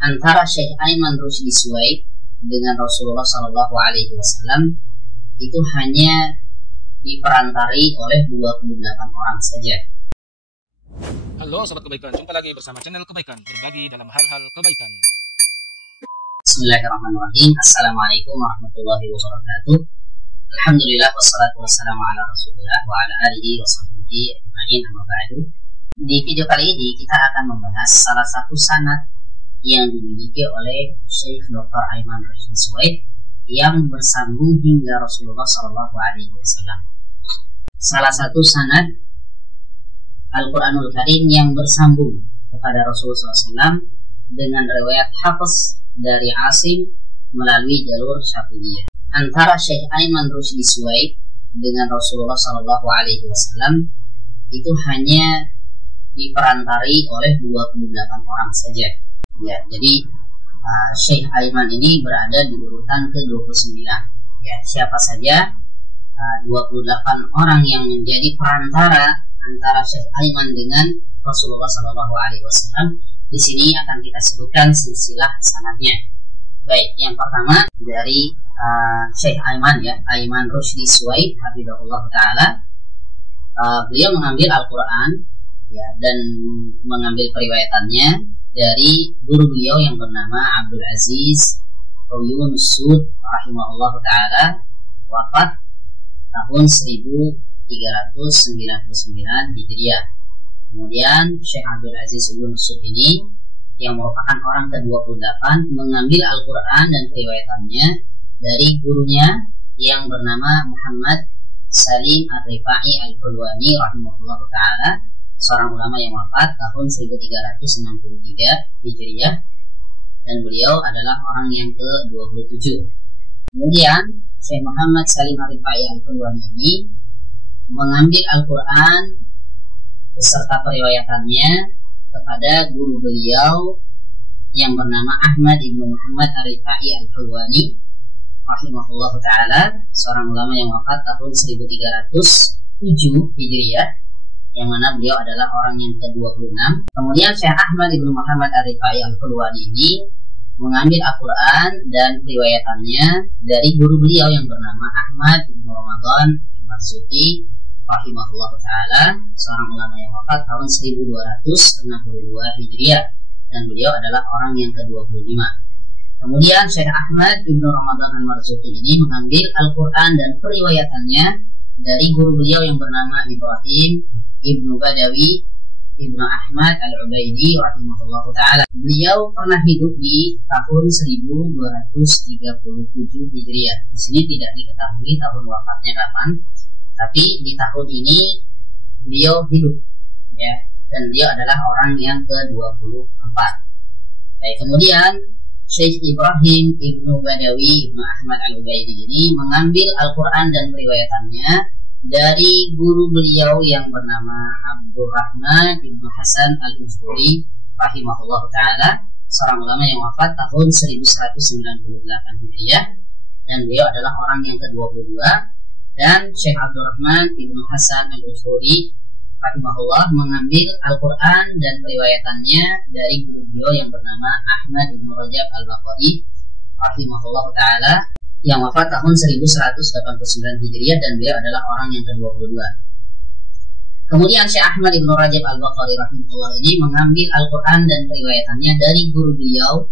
antara Syekh Aiman Rushdi Suwaid dengan Rasulullah Shallallahu Alaihi Wasallam itu hanya diperantari oleh 28 orang saja. Halo Sobat Kebaikan, jumpa lagi bersama channel Kebaikan, berbagi dalam hal-hal kebaikan. Bismillahirrahmanirrahim. Assalamualaikum warahmatullahi wabarakatuh. Alhamdulillah wassalatu wassalamu ala Rasulillah wa ala alihi wa sahbihi ajma'in, amma ba'du. Di video kali ini kita akan membahas salah satu sanad yang dimiliki oleh Syekh Dr. Aiman Rushdi Suwaid yang bersambung hingga Rasulullah Shallallahu Alaihi Wasallam. Salah satu sanad Al-Quranul Karim yang bersambung kepada Rasulullah SAW dengan riwayat Hafiz dari Asim melalui jalur Syafiyah. Antara Syekh Aiman Rushdi Suwaid dengan Rasulullah Shallallahu Alaihi Wasallam itu hanya diperantari oleh 28 orang saja. Ya, jadi Syekh Aiman ini berada di urutan ke-29. Ya, siapa saja 28 orang yang menjadi perantara antara Syekh Aiman dengan Rasulullah Shallallahu Alaihi Wasallam. Di sini akan kita sebutkan silsilah sanadnya. Baik, yang pertama dari Syekh Aiman, ya, Aiman Rushdi Suwaid hafizahullah taala. Beliau mengambil Al-Quran, ya, dan mengambil periwayatannya dari guru beliau yang bernama Abdul Aziz Yunus Sud rahimahullah taala, wafat tahun 1399 Hijriah. Kemudian Syekh Abdul Aziz Yunus Sud ini yang merupakan orang ke-28 mengambil Al-Quran dan periwayatannya dari gurunya yang bernama Muhammad Salim Ar-Rifai Al-Hulwani rahimahullah ta'ala, seorang ulama yang wafat tahun 1363 Hijriah, dan beliau adalah orang yang ke-27. Kemudian Syekh Muhammad Salim Ar-Rifai Al-Hulwani ini mengambil Al-Quran beserta periwayatannya kepada guru beliau yang bernama Ahmad ibnu Muhammad Ar-Rifai Al-Hulwani rahimahullah ta'ala, seorang ulama yang wafat tahun 1307 Hijriah, yang mana beliau adalah orang yang ke-26. Kemudian Syekh Ahmad ibnu Muhammad Ar-Rifai Al-Hulwani ini mengambil Al-Quran dan periwayatannya dari guru beliau yang bernama Ahmad ibnu Ramadan Al-Marzuki rahimahullah ta'ala, seorang ulama yang wafat tahun 1262 Hijriah, dan beliau adalah orang yang ke-25. Kemudian Syekh Ahmad ibnu Ramadan Al-Marzuki ini mengambil Al-Quran dan periwayatannya dari guru beliau yang bernama Ibrahim ibnu Badawi ibnu Ahmad Al-Ubaidi rahimahullah ta'ala. Beliau pernah hidup di tahun 1237 Hijriah. Di sini tidak diketahui tahun wafatnya kapan, tapi di tahun ini beliau hidup, ya, dan beliau adalah orang yang ke-24. Baik, kemudian Syekh Ibrahim ibnu Badawi ibnu Ahmad Al-Ubaidi ini mengambil Al-Quran dan periwayatannya dari guru beliau yang bernama Abdurrahman ibnu Hasan Al-Ujuri rahimahullah ta'ala, seorang ulama yang wafat tahun 1198 Hijriah, dan beliau adalah orang yang ke-22. Dan Syekh Abdurrahman ibnu Hasan Al-Ujuri rahimahullah mengambil Al-Quran dan periwayatannya dari guru beliau yang bernama Ahmad ibnu Rajab Al-Baqari rahimahullah ta'ala, yang wafat tahun 1189 Hijriah, dan beliau adalah orang yang ke-22. Kemudian Syekh Ahmad ibnu Rajab Al-Baqari rahimahullah ini mengambil Al-Quran dan periwayatannya dari guru beliau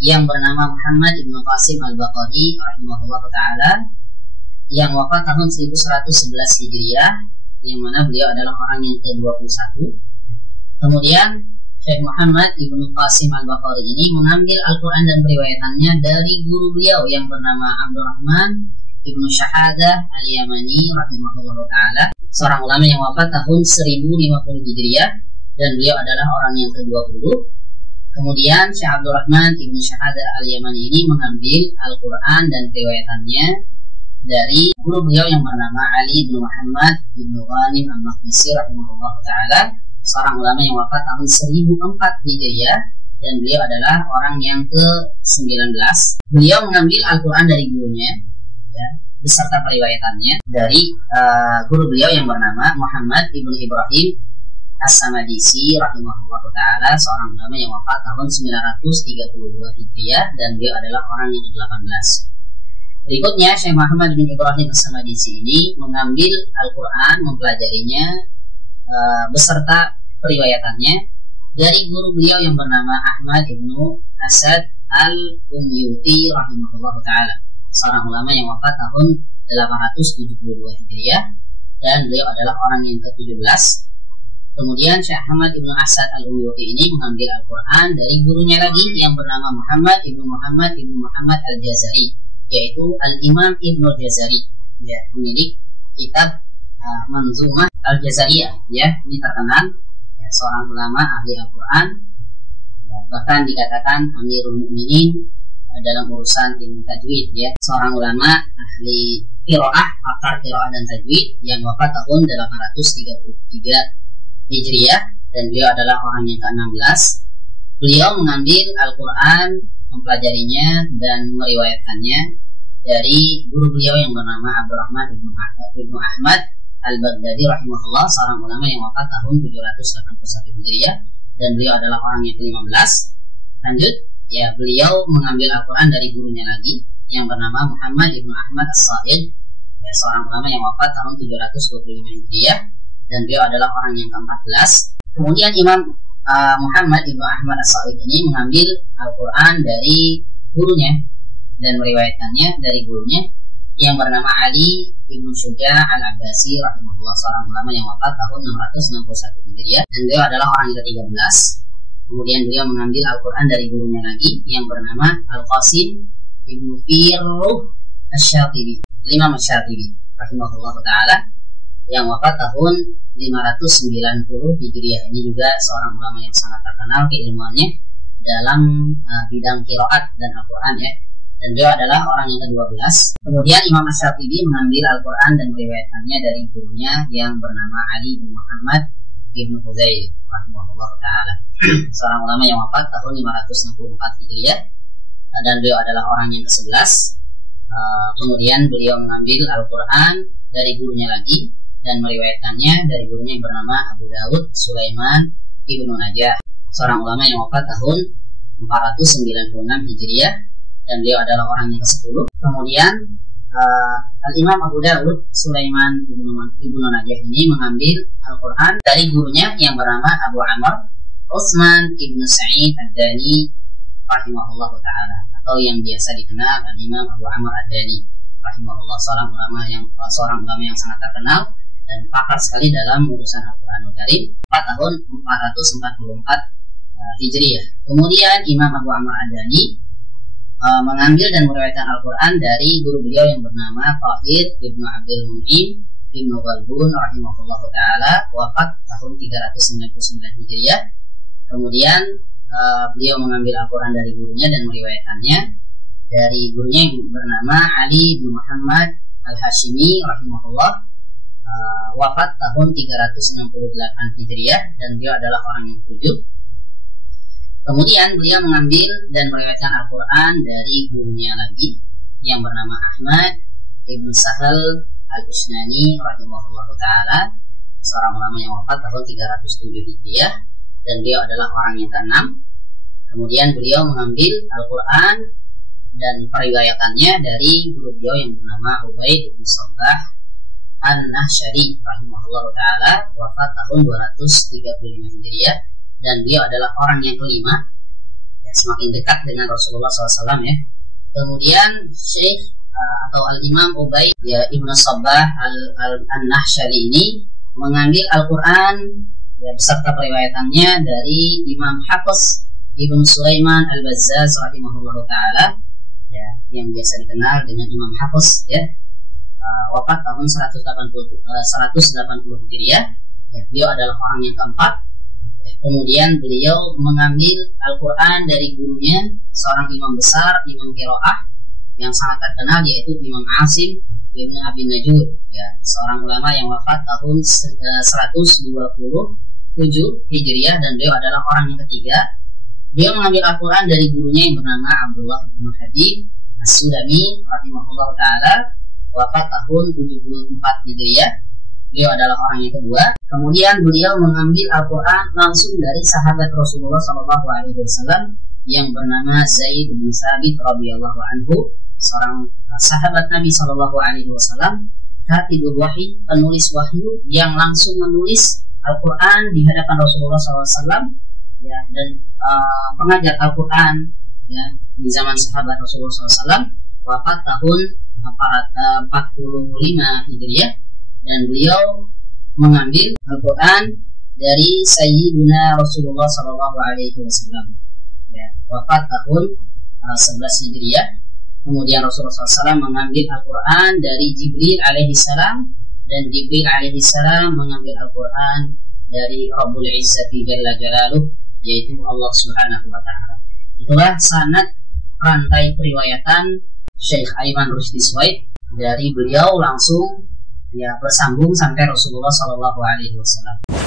yang bernama Muhammad ibnu Qasim Al-Baqari rahimahullah ta'ala, yang wafat tahun 1111 Hijriah, yang mana beliau adalah orang yang ke-21. Kemudian Syekh Muhammad ibnu Qasim Al-Baqari ini mengambil Al-Quran dan periwayatannya dari guru beliau yang bernama Abdurrahman ibnu Syahadah Al-Yamani rahimahullah ta'ala, seorang ulama yang wafat tahun 1050 Hijriah, dan beliau adalah orang yang ke-20. Kemudian Syekh Abdurrahman ibnu Syahadah Al-Yamani ini mengambil Al-Quran dan periwayatannya dari guru beliau yang bernama Ali bin Muhammad bin Ghanim Al-Maqdisi rahimahullah ta'ala, seorang ulama yang wafat tahun 1004 Hijriah, dan beliau adalah orang yang ke-19. Beliau mengambil Al-Quran dari gurunya, ya, beserta periwayatannya dari guru beliau yang bernama Muhammad ibnu Ibrahim As-Samadisi rahimahullah ta'ala, seorang ulama yang wafat tahun 932 Hijriah dan beliau adalah orang yang ke-18. Berikutnya Syekh Muhammad bin Ibrahim As-Samadisi ini mengambil Al-Quran, mempelajarinya beserta periwayatannya dari guru beliau yang bernama Ahmad ibnu Asad al-Umyuti rahimahullah ta'ala, seorang ulama yang wafat tahun 872 Hijriah dan beliau adalah orang yang ke-17. Kemudian Syekh Ahmad ibnu Asad al-Umyuti ini mengambil Al-Quran dari gurunya lagi yang bernama Muhammad ibnu Muhammad al-Jazari, yaitu Al-Imam Ibnu Jazari, ya, pemilik kitab Manzumah Al-Jazariyah, ya, ini terkenal, ya, seorang ulama ahli Al-Quran, ya, bahkan dikatakan Amirul Mukminin dalam urusan ilmu tajwid, ya, seorang ulama ahli qiraah, pakar qiraah dan tajwid yang wafat tahun 833 Hijriah dan beliau adalah orang yang ke-16. Beliau mengambil Al-Quran, mempelajarinya dan meriwayatkannya dari guru beliau yang bernama Abdurrahman ibnu Ahmad al-Baghdadi rahimahullah, seorang ulama yang wafat tahun 781 Hijriah dan beliau adalah orang yang ke-15. Lanjut, ya, beliau mengambil Al-Quran dari gurunya lagi yang bernama Muhammad ibnu Ahmad as-Sa'id, ya, seorang ulama yang wafat tahun 725 Hijriah dan beliau adalah orang yang ke-14. Kemudian Imam Muhammad ibnu Ahmad as-Sa'id ini mengambil Al-Quran dari gurunya dan meriwayatkannya dari gurunya yang bernama Ali ibnu Syuja al-Abbasi rahimahullah, seorang ulama yang wafat tahun 661 Hijriah dan beliau adalah orang yang ke-13. Kemudian beliau mengambil Al-Quran dari gurunya lagi yang bernama Al-Qasim ibnu Firruh Asy-Syatibi, Imam Asy-Syatibi rahimahullah ta'ala, yang wafat tahun 590 Hijriah. Ini juga seorang ulama yang sangat terkenal keilmuannya dalam bidang qiraat dan Al-Quran, ya. Dan beliau adalah orang yang ke-12. Kemudian Imam Asy-Syatibi mengambil Al-Quran dan meriwayatkannya dari gurunya yang bernama Ali bin Muhammad ibnu Hudzail rahimahullah ta'ala, seorang ulama yang wafat tahun 564 Hijriah dan beliau adalah orang yang ke-11. Kemudian beliau mengambil Al-Quran dari gurunya lagi dan meriwayatkannya dari gurunya yang bernama Abu Dawud Sulaiman ibnu Najah, seorang ulama yang wafat tahun 496 Hijriah dan beliau adalah orang yang ke-10. Kemudian Al-Imam Abu Dawud Sulaiman ibnu Najah ini mengambil Al-Quran dari gurunya yang bernama Abu Amr Utsman ibnu Sa'id ad-Dani rahimahullah ta'ala, atau yang biasa dikenal Al-Imam Abu Amr ad-Dani rahimahullah, seorang ulama yang sangat terkenal dan pakar sekali dalam urusan Al-Quranul Karim, tahun 444 Hijriah. Kemudian Imam Abu Amr ad-Dani mengambil dan meriwayatkan Al-Quran dari guru beliau yang bernama Tahir ibnu Abdul Mun'im ibnu Ghalbun rahimahullah ta'ala, wafat tahun 399 Hijriah. Kemudian beliau mengambil Al-Quran dari gurunya dan meriwayatkannya dari gurunya yang bernama Ali bin Muhammad al-Hashimi rahimahullah, wafat tahun 368 Hijriah dan beliau adalah orang yang ke-7. Kemudian beliau mengambil dan meriwayatkan Al-Quran dari gurunya lagi yang bernama Ahmad ibnu Sahal al-Usnani rahimahullah ta'ala, seorang ulama yang wafat tahun 307 Hijriah dan beliau adalah orang yang ke-6. Kemudian beliau mengambil Al-Quran dan periwayatannya dari guru beliau yang bernama Ubaid bin Sabbah An-Nahsyari rahimahullah ta'ala, wafat tahun 235 Hijriah dan beliau adalah orang yang ke-5, ya, semakin dekat dengan Rasulullah SAW, ya. Kemudian Syekh atau Al-Imam Ubaid, ya, Ibnu Sabbah An-Nahsyari ini mengambil Al-Quran, ya, beserta periwayatannya dari Imam Hafiz Ibnu Sulaiman Al-Bazzaz rahimahullah ta'ala, ya, yang biasa dikenal dengan Imam Hafiz, ya, wafat tahun 180 Hijriah, ya, beliau adalah orang yang ke-4. Kemudian beliau mengambil Al-Quran dari gurunya, seorang imam besar, imam qiraah yang sangat terkenal, yaitu Imam Asim bin Abi Najud, ya, seorang ulama yang wafat tahun 127 Hijriah dan beliau adalah orang yang ke-3. Beliau mengambil Al-Quran dari gurunya yang bernama Abdullah bin Habib As-Sulami rahimahullah ta'ala, wafat tahun 74 Hijriah. Beliau adalah orang yang kedua. Kemudian beliau mengambil Al-Quran langsung dari sahabat Rasulullah SAW yang bernama Zaid bin Thabit radhiyallahu anhu, seorang sahabat Nabi SAW, katibul wahyi, penulis wahyu yang langsung menulis Al-Quran di hadapan Rasulullah SAW, ya, dan pengajar Al-Quran, ya, di zaman sahabat Rasulullah SAW, wafat tahun 45 Hijriah, dan beliau mengambil Al-Quran dari Sayyidina Rasulullah SAW, ya, wafat tahun 11 Hijriah. Kemudian Rasulullah SAW mengambil Al-Quran dari Jibril alaihissalam, dan Jibril alaihissalam mengambil Al-Quran dari Rabbul Izzati Jalla Jalaluh, yaitu Allah Subhanahu wa Ta'ala. Itulah sanad rantai periwayatan Syekh Ayman Rushdi Swaid, dari beliau langsung, ya, bersambung sampai Rasulullah SAW.